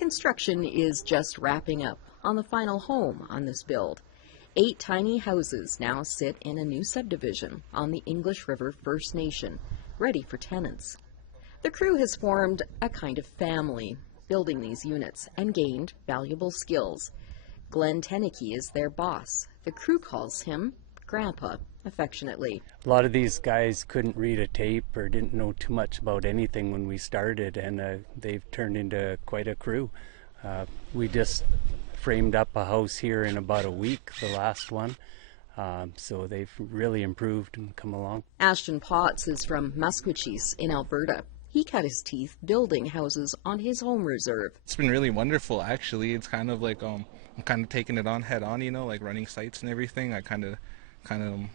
Construction is just wrapping up on the final home on this build. 8 tiny houses now sit in a new subdivision on the English River First Nation, ready for tenants. The crew has formed a kind of family, building these units, and gained valuable skills. Glenn Teneke is their boss. The crew calls him Grandpa, affectionately. A lot of these guys couldn't read a tape or didn't know too much about anything when we started, and they've turned into quite a crew. We just framed up a house here in about a week, the last one, so they've really improved and come along. Ashton Potts is from Musqueam in Alberta. He cut his teeth building houses on his home reserve. It's been really wonderful, actually. It's kind of like I'm kind of taking it on head on, like running sites and everything. I kind of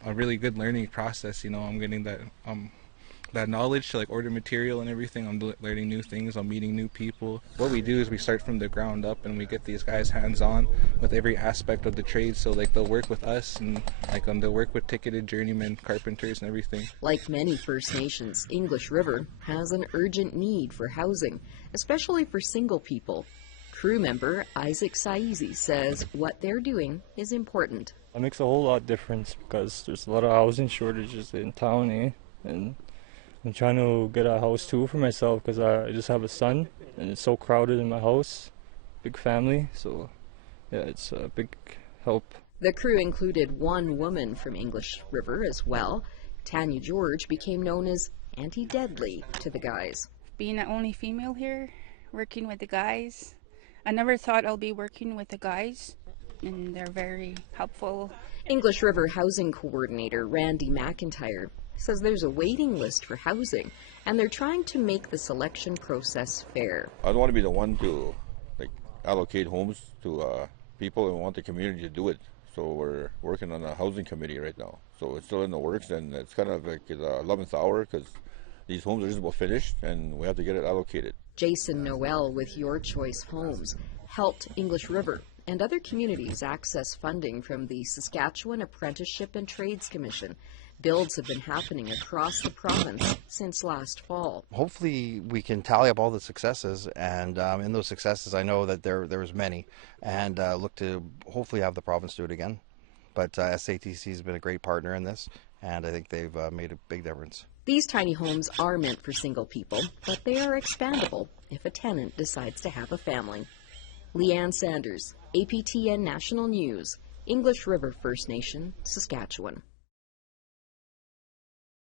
a really good learning process. I'm getting that knowledge to order material and everything. I'm learning new things. I'm meeting new people. What we do is we start from the ground up and we get these guys hands-on with every aspect of the trade. So they'll work with us and they'll work with ticketed journeymen, carpenters and everything. Like many First Nations, English River has an urgent need for housing, especially for single people. Crew member Isaac Saizi says what they're doing is important. It makes a whole lot of difference because there's a lot of housing shortages in town, and I'm trying to get a house too for myself because I just have a son and it's so crowded in my house, big family, so yeah, it's a big help. The crew included one woman from English River as well. Tanya George became known as Auntie Deadly to the guys. Being the only female here, working with the guys, I never thought I'll be working with the guys, and they're very helpful. English River Housing Coordinator Randy McIntyre says there's a waiting list for housing, and they're trying to make the selection process fair. I don't want to be the one to allocate homes to people and want the community to do it. So we're working on a housing committee right now. So it's still in the works, and it's kind of like the 11th hour because these homes are just about finished and we have to get it allocated. Jason Noel with Your Choice Homes helped English River and other communities access funding from the Saskatchewan Apprenticeship and Trades Commission. Builds have been happening across the province since last fall. Hopefully we can tally up all the successes, and in those successes I know that there was many, and look to hopefully have the province do it again. But SATC has been a great partner in this, and I think they've made a big difference. These tiny homes are meant for single people, but they are expandable if a tenant decides to have a family. Leanne Sanders, APTN National News, English River First Nation, Saskatchewan.